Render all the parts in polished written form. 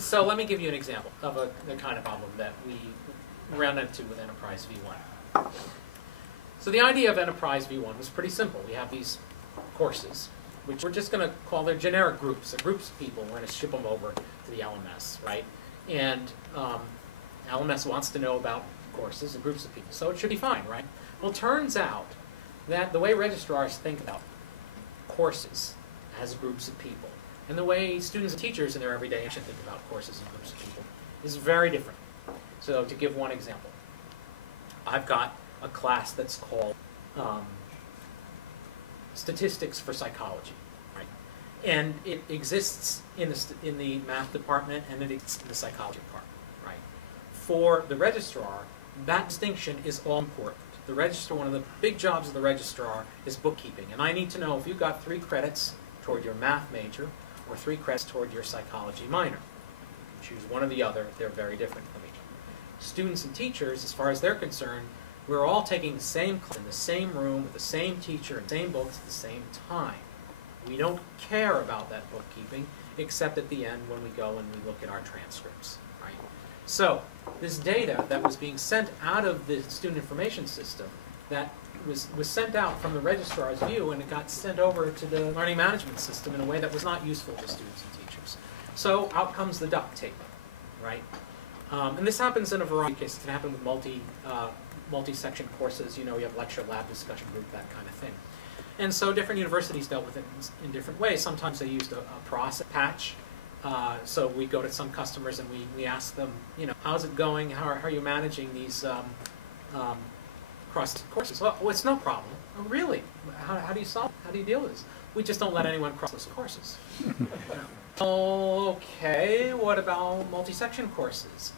So let me give you an example of the kind of problem that we ran into with Enterprise V1. So the idea of Enterprise V1 was pretty simple. We have these courses, which we're just going to call their generic groups. They're groups of people. We're going to ship them over to the LMS, right? And LMS wants to know about courses and groups of people, so it should be fine, right? Well, it turns out that the way registrars think about courses as groups of people, and the way students and teachers in their everyday action think about courses and groups of people is very different. So to give one example, I've got a class that's called Statistics for Psychology, right? And it exists in the math department and it exists in the psychology department, right? For the registrar, that distinction is all important. The registrar, one of the big jobs of the registrar is bookkeeping, and I need to know if you've got 3 credits toward your math major or 3 credits toward your psychology minor. Choose one or the other, they're very different from each other. Students and teachers, as far as they're concerned, we're all taking the same class in the same room with the same teacher and same books at the same time. We don't care about that bookkeeping except at the end when we go and we look at our transcripts, right? So this data that was being sent out of the student information system that was sent out from the registrar's view, and it got sent over to the learning management system in a way that was not useful to students and teachers. So out comes the duct tape, right? And this happens in a variety of cases. It can happen with multi-section courses. You know, you have lecture, lab, discussion group, that kind of thing. And so different universities dealt with it in different ways. Sometimes they used a process patch. So we go to some customers and we ask them, you know, how's it going? How are you managing these cross courses? Well, it's no problem. Oh, really? How do you solve it? How do you deal with this? We just don't let anyone cross those courses. Okay, what about multi-section courses?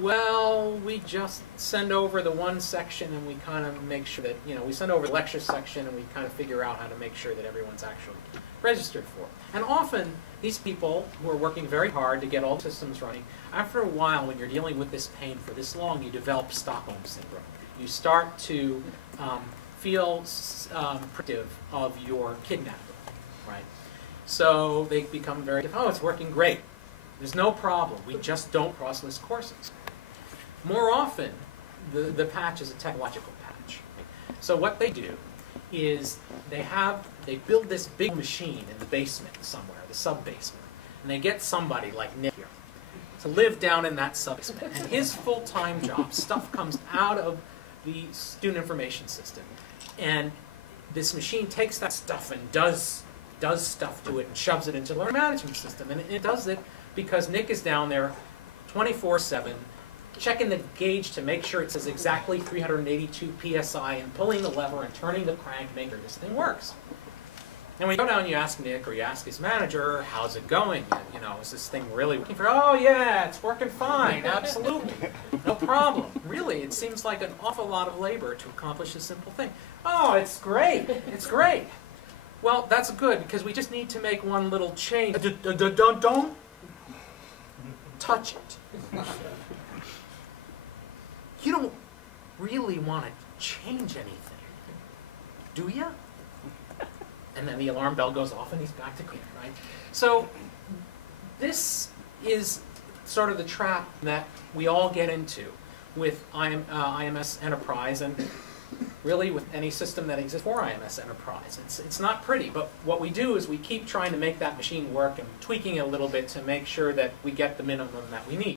Well, we just send over the one section and we kind of make sure that, you know, we send over the lecture section and we kind of figure out how to make sure that everyone's actually registered for it. And often, these people who are working very hard to get all the systems running, after a while, when you're dealing with this pain for this long, you develop Stockholm Syndrome. You start to feel predictive of your kidnapper, right? So they become very, oh, it's working great. There's no problem. We just don't cross-list courses. More often, the patch is a technological patch. So what they do is they build this big machine in the basement somewhere, the sub-basement, and they get somebody like Nick here to live down in that sub-basement. And his full-time job, stuff comes out of the student information system, and this machine takes that stuff and does stuff to it and shoves it into the learning management system. And it does it because Nick is down there 24/7, checking the gauge to make sure it says exactly 382 PSI and pulling the lever and turning the crank to make sure this thing works. And when you go down and you ask Nick or you ask his manager, how's it going? You know, is this thing really working for, oh yeah, it's working fine, absolutely. No problem. Really, it seems like an awful lot of labor to accomplish a simple thing. Oh, it's great, it's great. Well, that's good because we just need to make one little change. Don't touch it. You don't really want to change anything, do you? And then the alarm bell goes off and he's back to clean, right? So this is sort of the trap that we all get into with IMS Enterprise and really with any system that exists for IMS Enterprise. It's not pretty, but what we do is we keep trying to make that machine work and tweaking it a little bit to make sure that we get the minimum that we need.